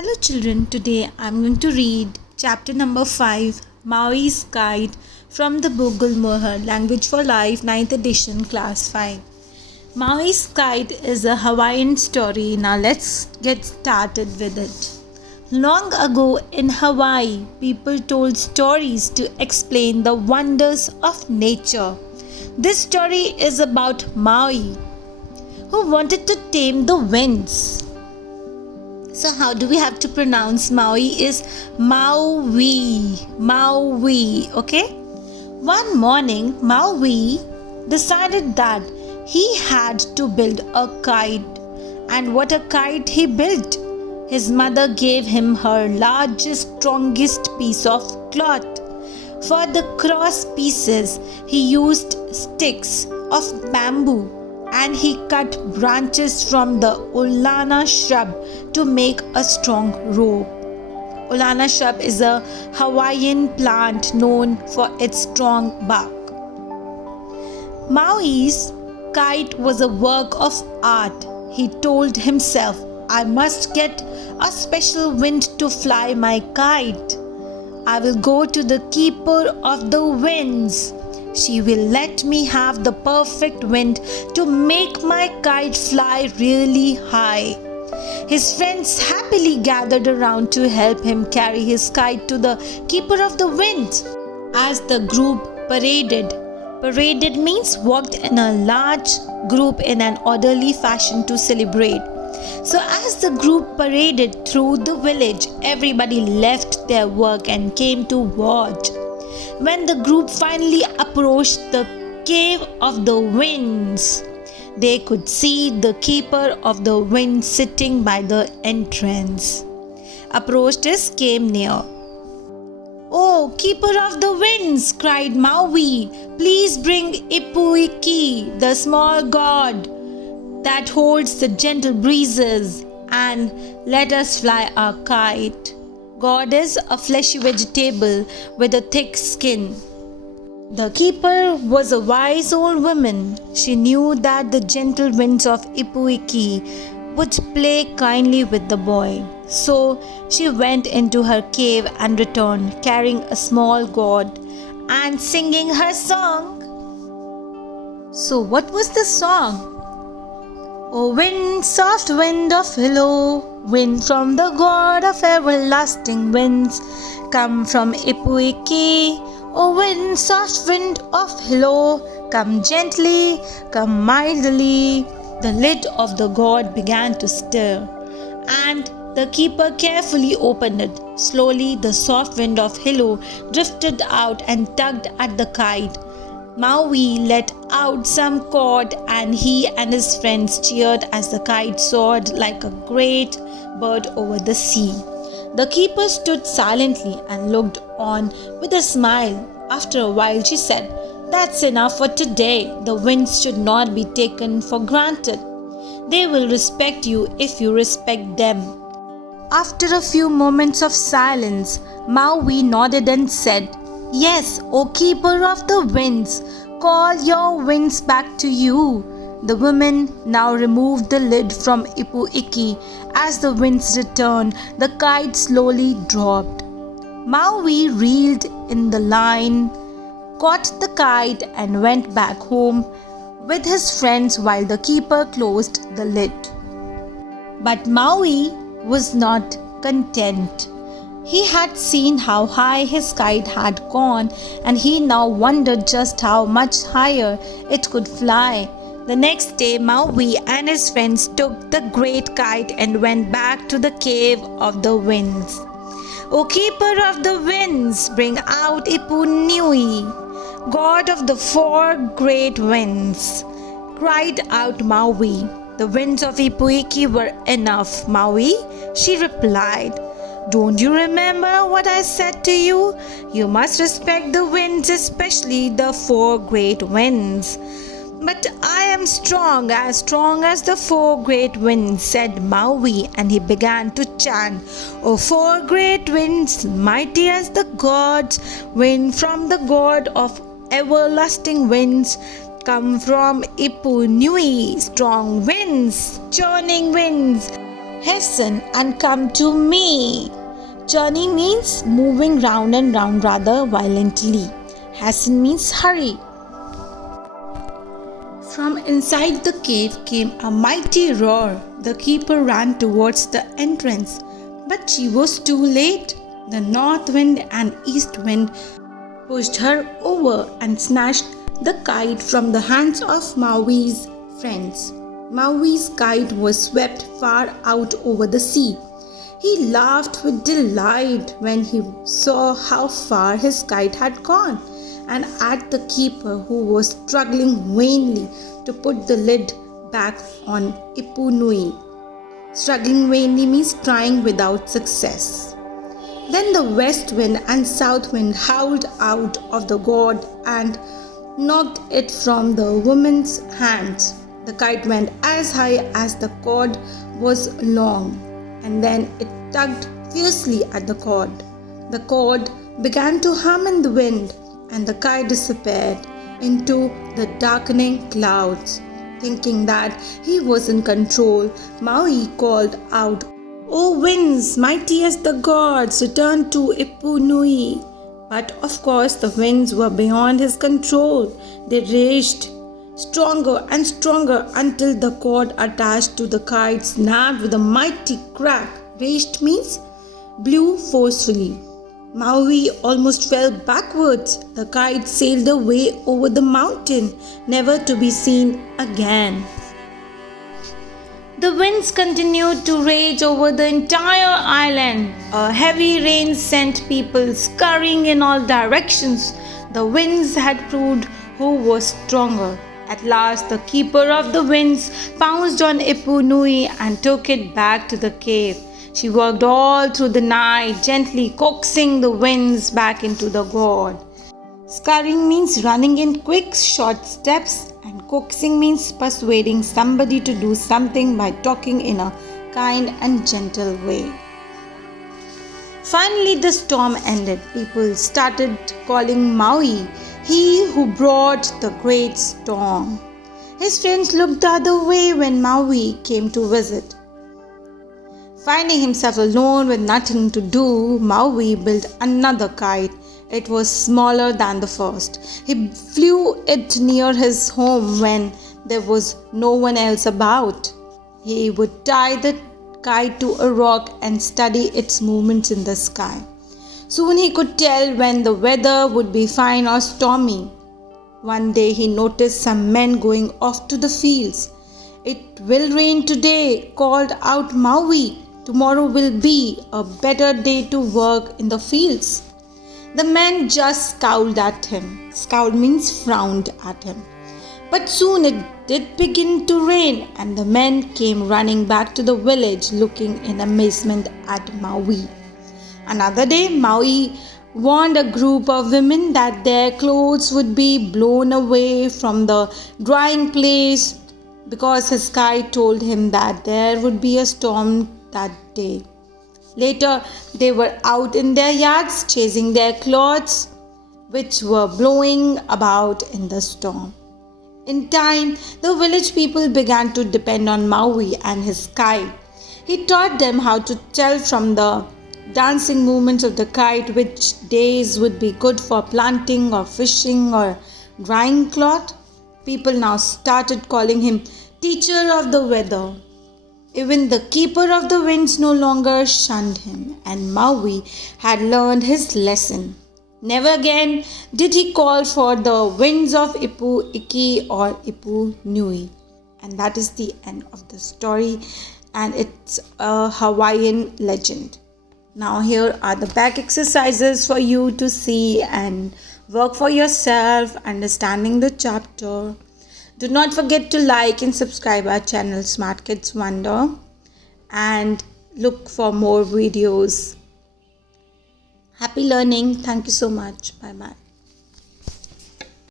Hello children, today I am going to read chapter number 5, Maui's Kite from the book Gulmohar, Language for Life, 9th edition, class 5. Maui's Kite is a Hawaiian story. Now let's get started with it. Long ago in Hawaii, people told stories to explain the wonders of nature. This story is about Maui, who wanted to tame the winds. So how do we have to pronounce Maui is Maui, okay? One morning, Maui decided that he had to build a kite. And what a kite he built! His mother gave him her largest, strongest piece of cloth. For the cross pieces, he used sticks of bamboo, and he cut branches from the Olana shrub to make a strong rope. Olana shrub is a Hawaiian plant known for its strong bark. Maui's kite was a work of art. He told himself, I must get a special wind to fly my kite. I will go to the keeper of the winds. She will let me have the perfect wind to make my kite fly really high. His friends happily gathered around to help him carry his kite to the keeper of the winds. As the group paraded means walked in a large group in an orderly fashion to celebrate. So as the group paraded through the village, everybody left their work and came to watch. When the group finally approached the cave of the winds, they could see the keeper of the winds sitting by the entrance. Approached is came near. Oh, keeper of the winds, cried Maui, please bring Ipuiki, the small god that holds the gentle breezes, and let us fly our kite. God is a fleshy vegetable with a thick skin. The keeper was a wise old woman. She knew that the gentle winds of Ipuiki would play kindly with the boy. So she went into her cave and returned, carrying a small god and singing her song. So what was the song? O wind, soft wind of Hilo, wind from the God of everlasting winds, come from Ipuiki. O wind, soft wind of Hilo, come gently, come mildly. The lid of the god began to stir, and the keeper carefully opened it. Slowly, the soft wind of Hilo drifted out and tugged at the kite. Maui let out some cord, and he and his friends cheered as the kite soared like a great bird over the sea. The keeper stood silently and looked on with a smile. After a while she said, That's enough for today. The winds should not be taken for granted. They will respect you if you respect them. After a few moments of silence, Maui nodded and said, Yes, O keeper of the winds, call your winds back to you. The woman now removed the lid from Ipuiki. As the winds returned, the kite slowly dropped. Maui reeled in the line, caught the kite, and went back home with his friends while the keeper closed the lid. But Maui was not content. He had seen how high his kite had gone, and he now wondered just how much higher it could fly. The next day, Maui and his friends took the great kite and went back to the cave of the winds. O keeper of the winds, bring out Ipunui, god of the four great winds, cried out Maui. The winds of Ipuiki were enough, Maui, she replied. Don't you remember what I said to you? You must respect the winds, especially the four great winds. But I am strong as the four great winds, said Maui, and he began to chant, O four great winds, mighty as the gods, wind from the God of everlasting winds, come from Ipu Nui, strong winds, churning winds, Hasten and come to me. Journey means moving round and round rather violently. Hasten means hurry. From inside the cave came a mighty roar. The keeper ran towards the entrance, but she was too late. The north wind and east wind pushed her over and snatched the kite from the hands of Maui's friends. Maui's kite was swept far out over the sea. He laughed with delight when he saw how far his kite had gone, and at the keeper who was struggling vainly to put the lid back on Ipu Nui. Struggling vainly means trying without success. Then the west wind and south wind howled out of the god and knocked it from the woman's hands. The kite went as high as the cord was long, and then it tugged fiercely at the cord. The cord began to hum in the wind, and the kite disappeared into the darkening clouds. Thinking that he was in control, Maui called out, "O winds, mighty as the gods, return to Ipu Nui." But of course the winds were beyond his control. They raged stronger and stronger until the cord attached to the kite snapped with a mighty crack. Raged means blew forcefully. Maui almost fell backwards. The kite sailed away over the mountain, never to be seen again. The winds continued to rage over the entire island. A heavy rain sent people scurrying in all directions. The winds had proved who was stronger. At last, the keeper of the winds pounced on Ipu Nui and took it back to the cave. She worked all through the night, gently coaxing the winds back into the god. Scurrying means running in quick, short steps, and coaxing means persuading somebody to do something by talking in a kind and gentle way. Finally, the storm ended. People started calling Maui he who brought the great storm. His friends looked the other way when Maui came to visit. Finding himself alone with nothing to do, Maui built another kite. It was smaller than the first. He flew it near his home when there was no one else about. He would tie the kite to a rock and study its movements in the sky. Soon he could tell when the weather would be fine or stormy. One day he noticed some men going off to the fields. "It will rain today," called out Maui. "Tomorrow will be a better day to work in the fields." The men just scowled at him. Scowled means frowned at him. But soon it did begin to rain, and the men came running back to the village looking in amazement at Maui. Another day, Maui warned a group of women that their clothes would be blown away from the drying place because his kite told him that there would be a storm that day. Later, they were out in their yards chasing their clothes, which were blowing about in the storm. In time, the village people began to depend on Maui and his kite. He taught them how to tell from the dancing movements of the kite which days would be good for planting or fishing or drying cloth. People now started calling him teacher of the weather. Even the keeper of the winds no longer shunned him, and Maui had learned his lesson. Never again did he call for the winds of Ipu Iki or Ipu Nui. And that is the end of the story, and it's a Hawaiian legend. Now here are the back exercises for you to see and work for yourself, understanding the chapter. Do not forget to like and subscribe our channel Smart Kids Wonder, and look for more videos. Happy learning. Thank you so much. Bye bye.